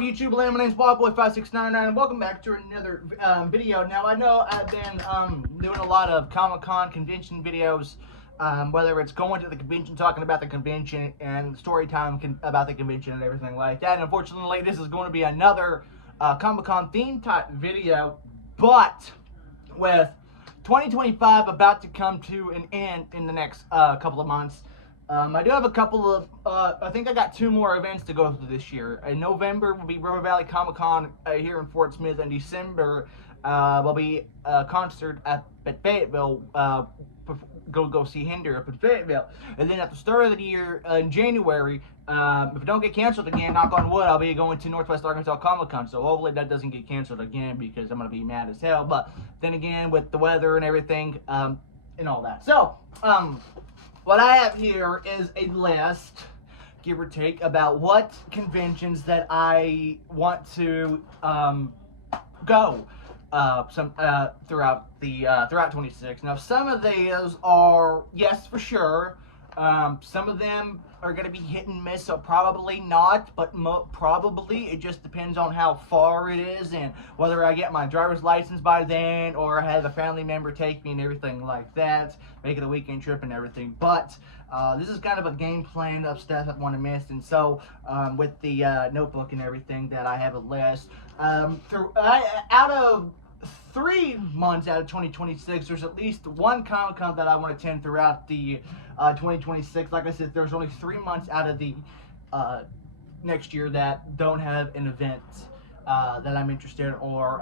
up, YouTube land? My name's Bobboy5699 and welcome back to another video. Now, I know I've been doing a lot of Comic-Con convention videos, whether it's going to the convention, talking about the convention, and story time about the convention and everything like that. And unfortunately, this is going to be another Comic-Con theme type video, but with 2025 about to come to an end in the next couple of months. I do have a couple of, I think I got 2 more events to go through this year. In November will be River Valley Comic Con here in Fort Smith. In December will be a concert at Fayetteville, go see Hinder up in Fayetteville. And then at the start of the year, in January, if it don't get canceled again, knock on wood, I'll be going to Northwest Arkansas Comic Con. So hopefully that doesn't get canceled again because I'm going to be mad as hell. But then again, with the weather and everything, and all that. So, what I have here is a list, give or take, about what conventions that I want to go throughout 26. Now, some of these are yes for sure. Some of them are going to be hit and miss, so probably not, but probably it just depends on how far it is and whether I get my driver's license by then or I have a family member take me and everything like that, make it a weekend trip and everything. But this is kind of a game plan of stuff I want to miss, and so with the notebook and everything that I have a list, out of 3 months out of 2026, there's at least one Comic-Con that I want to attend throughout the 2026. Like I said, there's only 3 months out of the next year that don't have an event that I'm interested in or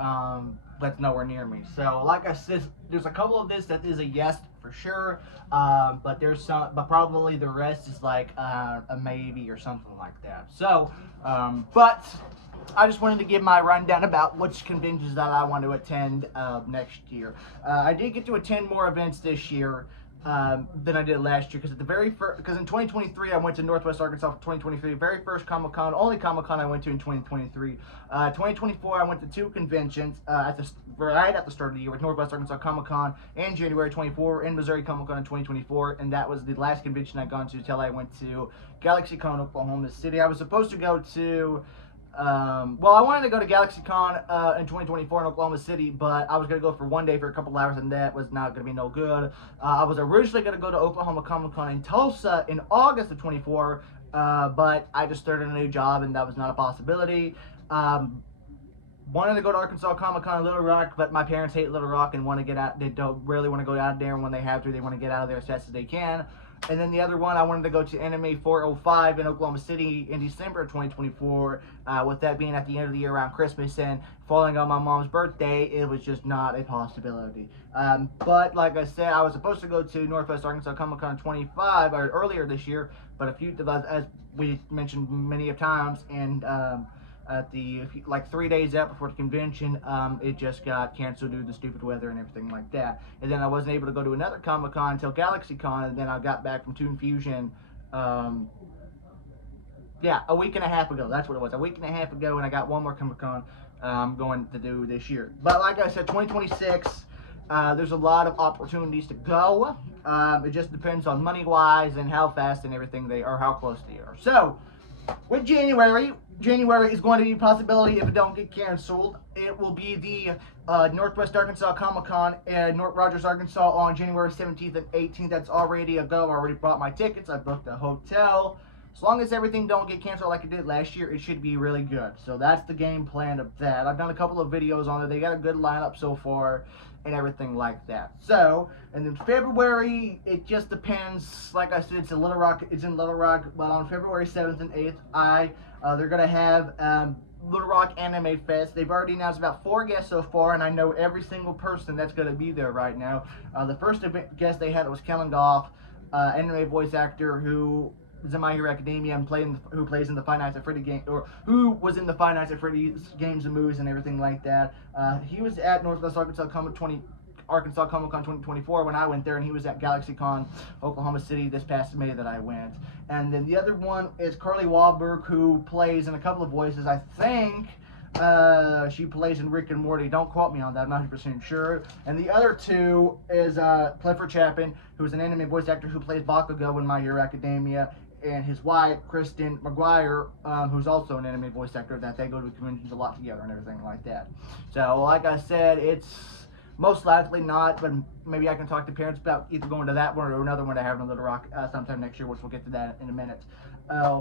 that's nowhere near me. So, like I said, there's a couple of this that is a yes for sure, but there's some, but probably the rest is like a maybe or something like that. So, but I just wanted to give my rundown about which conventions that I want to attend next year. I did get to attend more events this year than I did last year, because at the very first, because in 2023 I went to Northwest Arkansas for 2023, very first Comic-Con, only Comic-Con I went to in 2023. 2024 I went to 2 conventions right at the start of the year, with Northwest Arkansas Comic-Con in January 24 and Missouri Comic-Con in 2024, and that was the last convention I'd gone to until I went to GalaxyCon Oklahoma City. I was supposed to go to well, I wanted to go to GalaxyCon in 2024 in Oklahoma City, but I was going to go for 1 day for a couple hours, and that was not going to be no good. I was originally going to go to Oklahoma Comic Con in Tulsa in August of 24, but I just started a new job, and that was not a possibility. Wanted to go to Arkansas Comic Con in Little Rock, but my parents hate Little Rock and want to get out. They don't really want to go out there, and when they have to, they want to get out of there as fast as they can. And then the other one, I wanted to go to Anime 405 in Oklahoma City in December of 2024, with that being at the end of the year around Christmas and falling on my mom's birthday, it was just not a possibility. But like I said, I was supposed to go to Northwest Arkansas Comic Con 25 or earlier this year, but as we mentioned many of times, and at the like 3 days out before the convention, it just got canceled due to the stupid weather and everything like that. And then I wasn't able to go to another Comic-Con until GalaxyCon, and then I got back from Toon Fusion, yeah, a week and a half ago. That's what it was, a week and a half ago, and I got one more Comic-Con I'm going to do this year. But like I said, 2026, there's a lot of opportunities to go. It just depends on money-wise and how fast and everything they are, how close they are. So, with January is going to be a possibility if it don't get canceled. It will be the Northwest Arkansas Comic Con in North Rogers, Arkansas on January 17th and 18th. That's already a go. I already bought my tickets. I booked a hotel. As long as everything don't get canceled like it did last year, it should be really good. So that's the game plan of that. I've done a couple of videos on it. They got a good lineup so far and everything like that. So, and then February, it just depends. Like I said, it's in Little Rock. But on February 7th and 8th, they're gonna have Little Rock Anime Fest. They've already announced about 4 guests so far, and I know every single person that's gonna be there right now. The first guest they had was Kellen Goff, anime voice actor who is in My Hero Academia and who plays in the Five Nights at Freddy game, or who was in the Five Nights at Freddy's games and movies and everything like that. He was at Northwest Arkansas Comic Con 2024 when I went there, and he was at GalaxyCon Oklahoma City this past May that I went. And then the other one is Carly Wahlberg, who plays in a couple of voices. I think she plays in Rick and Morty. Don't quote me on that. I'm not 100% sure. And the other 2 is Clifford Chapin, who's an anime voice actor who plays Bakugo in My Hero Academia, and his wife, Kristen McGuire, who's also an anime voice actor, that they go to conventions a lot together and everything like that. So, like I said, it's most likely not, but maybe I can talk to parents about either going to that one or another one I have in Little Rock sometime next year, which we'll get to that in a minute.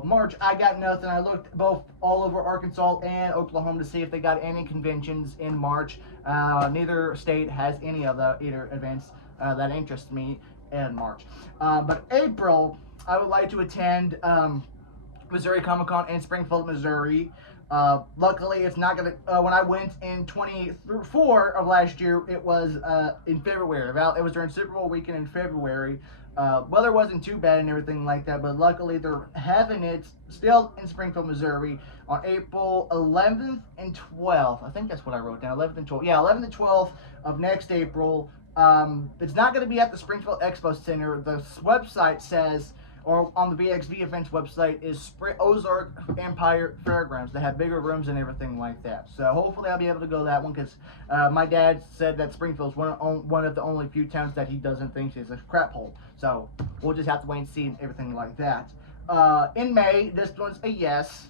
March, I got nothing. I looked both all over Arkansas and Oklahoma to see if they got any conventions in March. Neither state has any of the either events that interest me in March. But April, I would like to attend Missouri Comic Con in Springfield, Missouri. Luckily, it's not gonna. When I went in 24 of last year, it was in February. It was during Super Bowl weekend in February. Weather wasn't too bad and everything like that, but luckily they're having it still in Springfield, Missouri on April 11th and 12th. I think that's what I wrote down. 11th and 12th. Yeah, 11th and 12th of next April. It's not going to be at the Springfield Expo Center. The website says, or on the BXV Events website, is Ozark Empire Fairgrounds. They have bigger rooms and everything like that. So hopefully I'll be able to go to that one, because my dad said that Springfield's one of the only few towns that he doesn't think is a crap hole. So we'll just have to wait and see and everything like that. In May, this one's a yes,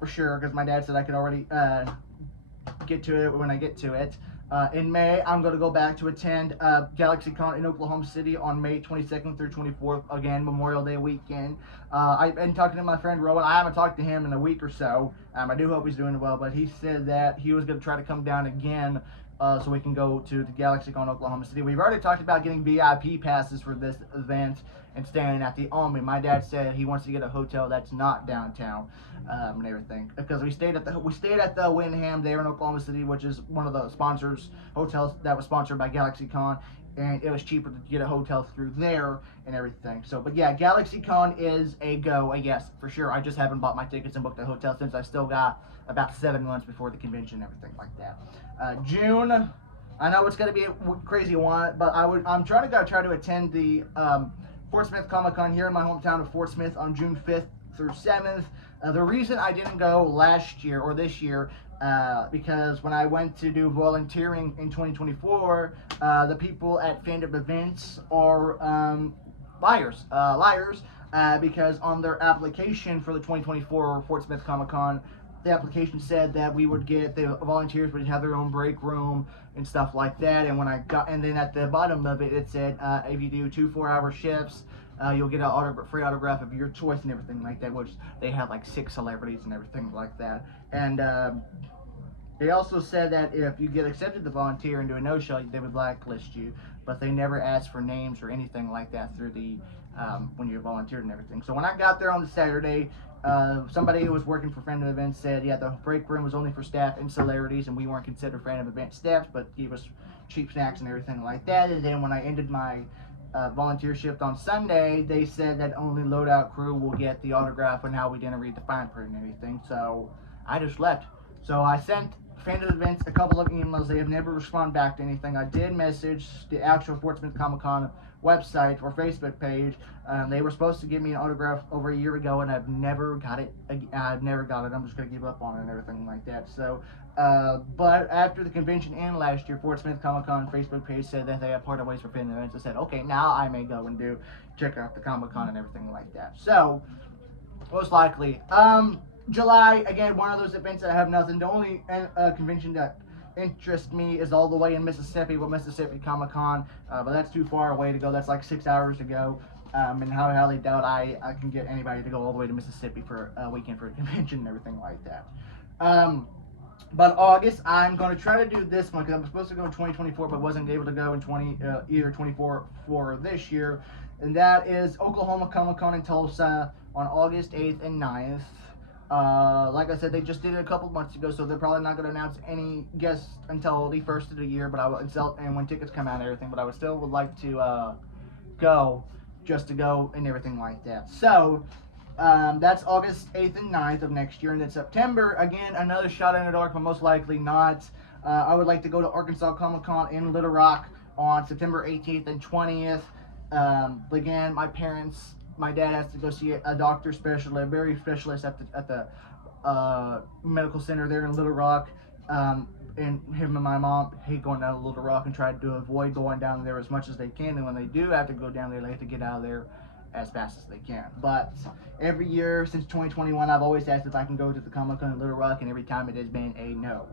for sure, because my dad said I could already get to it when I get to it. In May, I'm going to go back to attend GalaxyCon in Oklahoma City on May 22nd through 24th, again, Memorial Day weekend. I've been talking to my friend Rowan. I haven't talked to him in a week or so. I do hope he's doing well, but he said that he was going to try to come down again so we can go to the GalaxyCon Oklahoma City. We've already talked about getting VIP passes for this event and staying at the Omni. My dad said he wants to get a hotel that's not downtown and everything, because we stayed at the Wyndham there in Oklahoma City, which is one of the hotels that was sponsored by GalaxyCon, and it was cheaper to get a hotel through there and everything. So, but yeah, GalaxyCon is a yes for sure. I just haven't bought my tickets and booked a hotel since I still got about 7 months before the convention and everything like that. June, I know it's going to be a crazy one, but I'm trying to attend the Fort Smith Comic Con here in my hometown of Fort Smith on June 5th through 7th. The reason I didn't go last year or this year, because when I went to do volunteering in 2024, the people at Fandom Events are liars, because on their application for the 2024 Fort Smith Comic Con, the application said that the volunteers would have their own break room and stuff like that. And then at the bottom of it said, if you do 2 4-hour shifts, you'll get a free autograph of your choice and everything like that, which they had like 6 celebrities and everything like that. And they also said that if you get accepted to volunteer and do a no-show, they would blacklist you, but they never asked for names or anything like that through the when you volunteered and everything. So when I got there on the Saturday, somebody who was working for Friend of Events said, yeah, the break room was only for staff and celebrities, and we weren't considered Friend of Event staff, but gave us cheap snacks and everything like that. And then when I ended my volunteer shift on Sunday, they said that only loadout crew will get the autograph and how we didn't read the fine print and everything. So I just left. So I sent Fan of Events a couple of emails. They have never responded back to anything. I did message the actual Fort Smith Comic Con website or Facebook page. They were supposed to give me an autograph over a year ago, and I've never got it. I'm just going to give up on it and everything like that. So, but after the convention ended last year, Fort Smith Comic Con Facebook page said that they had parted ways for Fan Events. I said, okay, now I may go and check out the Comic Con and everything like that. So, most likely. July, again, one of those events that I have nothing. The only convention that interests me is all the way in Mississippi with Mississippi Comic Con, but that's too far away to go. That's like 6 hours to go, and how I highly doubt I can get anybody to go all the way to Mississippi for a weekend for a convention and everything like that. But August, I'm going to try to do this one because I'm supposed to go in 2024, but wasn't able to go in either 24 for this year, and that is Oklahoma Comic Con in Tulsa on August 8th and 9th. Like I said, they just did it a couple months ago, so they're probably not going to announce any guests until the first of the year. But and when tickets come out and everything. But I would like to go, just to go and everything like that. So that's August 8th and 9th of next year, and then September again, another shot in the dark, but most likely not. I would like to go to Arkansas Comic Con in Little Rock on September 18th and 20th. Again, my dad has to go see a doctor specialist, a very specialist at the medical center there in Little Rock. And him and my mom hate going down to Little Rock and try to avoid going down there as much as they can. And when they do have to go down there, they have to get out of there as fast as they can. But every year since 2021, I've always asked if I can go to the Comic-Con in Little Rock, and every time it has been a no.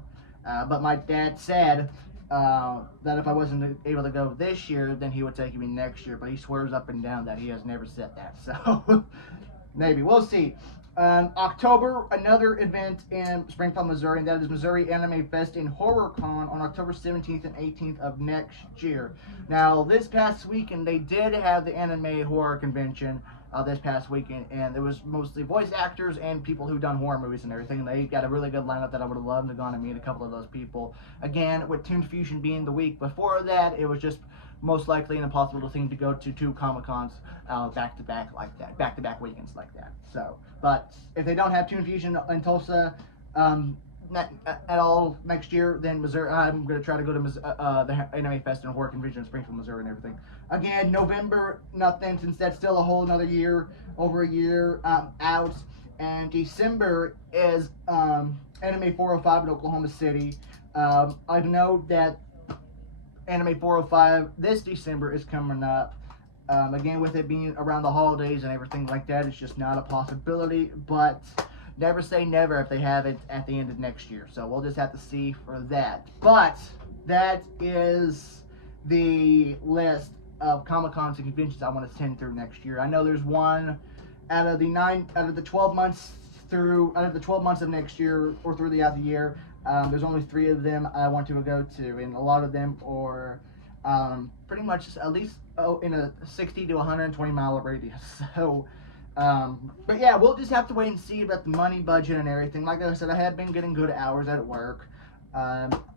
But my dad said that if I wasn't able to go this year, then he would take me next year. But he swears up and down that he has never said that. So maybe. We'll see. October, another event in Springfield, Missouri, and that is Missouri Anime Fest and HorrorCon on October 17th and 18th of next year. Now, this past weekend, they did have the anime horror convention this past weekend, and it was mostly voice actors and people who done horror movies and everything. They got a really good lineup that I would have loved to go and meet a couple of those people. Again, with Toon Fusion being the week before that, it was just most likely an impossible thing to go to two Comic-Cons back-to-back like that, back-to-back weekends like that. So, but if they don't have Toon Fusion in Tulsa at all next year, then Missouri, I'm going to try to go to the Anime Fest and Horror Convention in Springfield, Missouri and everything. Again, November, nothing, since that's still a whole another year, over a year out. And December is Anime 405 in Oklahoma City. I know that Anime 405 this December is coming up. Again, with it being around the holidays and everything like that, it's just not a possibility. But never say never if they have it at the end of next year. So we'll just have to see for that. But that is the list of Comic-Cons and conventions I want to send through next year. I know there's one out of the 12 months of next year or throughout the year. There's only 3 of them I want to go to, and a lot of them are pretty much at least in a 60 to 120 mile radius. So, but yeah, we'll just have to wait and see about the money budget and everything. Like I said, I have been getting good hours at work.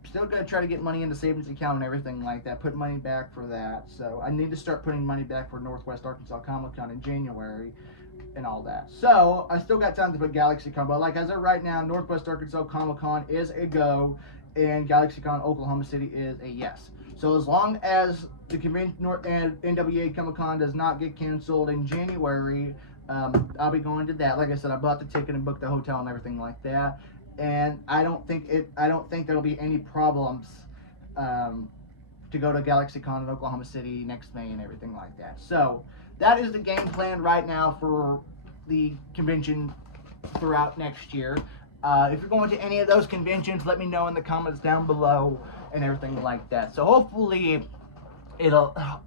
Still gonna try to get money in the savings account and everything like that. Put money back for that. So I need to start putting money back for Northwest Arkansas Comic-Con in January and all that. So I still got time to put GalaxyCon, but like as of right now, Northwest Arkansas Comic-Con is a go, and GalaxyCon Oklahoma City is a yes. So as long as the convention and NWA Comic-Con does not get canceled in January, I'll be going to that. Like I said, I bought the ticket and booked the hotel and everything like that, and I don't think there'll be any problems to go to GalaxyCon in Oklahoma City next May and everything like that. So that is the game plan right now for the convention throughout next year. If you're going to any of those conventions, let me know in the comments down below and everything like that. So hopefully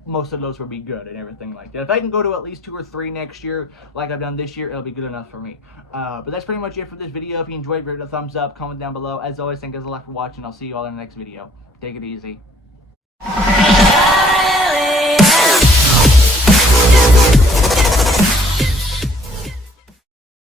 most of those will be good and everything like that. If I can go to at least 2 or 3 next year, like I've done this year, it'll be good enough for me. But that's pretty much it for this video. If you enjoyed, give it a thumbs up, comment down below. As always, thank you guys a lot for watching. I'll see you all in the next video. Take it easy.